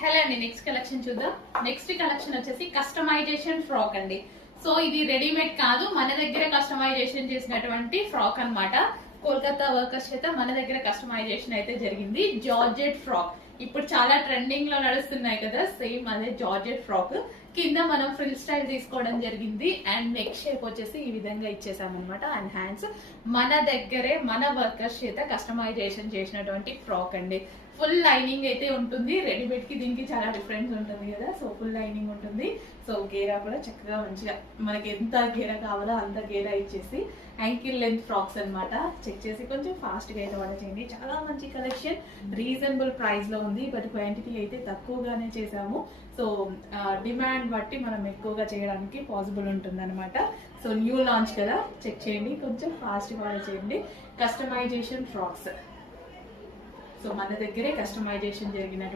Hello అండి, next collection చూద్దాం. Next collection వచ్చేసి కస్టమైజేషన్ ఫ్రాక్ అండి. సో ఇది రెడీమేడ్ కాదు, మన దగ్గర కస్టమైజేషన్ చేసినటువంటి ఫ్రాక్ అన్నమాట. కోల్కతా వర్కర్స్ చేత మన దగ్గర కస్టమైజేషన్ అయితే జరిగింది. జార్జెట్ ఫ్రాక్ ఇప్పుడు చాలా ట్రెండింగ్ లో నడుస్తున్నాయి కదా, సేమ్ అదే జార్జెట్ ఫ్రాక్. కింద మనం ఫ్రిల్ స్టైల్ తీసుకోవడం జరిగింది అండ్ నెక్ షేప్ వచ్చేసి ఈ విధంగా ఇచ్చేసామన్నమాట. అండ్ హ్యాండ్స్ మన దగ్గరే మన వర్కర్స్ చేత కస్టమైజేషన్ చేసినటువంటి ఫ్రాక్ అండి. ఫుల్ లైనింగ్ అయితే ఉంటుంది. రెడీమేడ్ కి దీనికి చాలా డిఫరెన్స్ ఉంటుంది కదా, సో ఫుల్ లైనింగ్ ఉంటుంది. సో గేరా కూడా చక్కగా మంచిగా మనకి ఎంత గేరా కావాలో అంత గేరా ఇచ్చేసి యాంకిల్ లెంత్ ఫ్రాక్స్ అన్నమాట. చెక్ చేసి కొంచెం ఫాస్ట్ గా అయితే ఆర్డర్ చేయండి. చాలా మంచి కలెక్షన్, రీజనబుల్ ప్రైస్ లో ఉంది, బట్ క్వాంటిటీ అయితే తక్కువగానే చేసాము. సో డిమాండ్ బట్టి మనం ఎక్కువగా చేయడానికి పాసిబుల్ ఉంటుంది అనమాట. సో న్యూ లాంచ్ కదా, చెక్ చేయండి, కొంచెం ఫాస్ట్ గా ఆర్డర్ చేయండి. కస్టమైజేషన్ ఫ్రాక్స్, సో మన దగ్గరే కస్టమైజేషన్ జరిగిన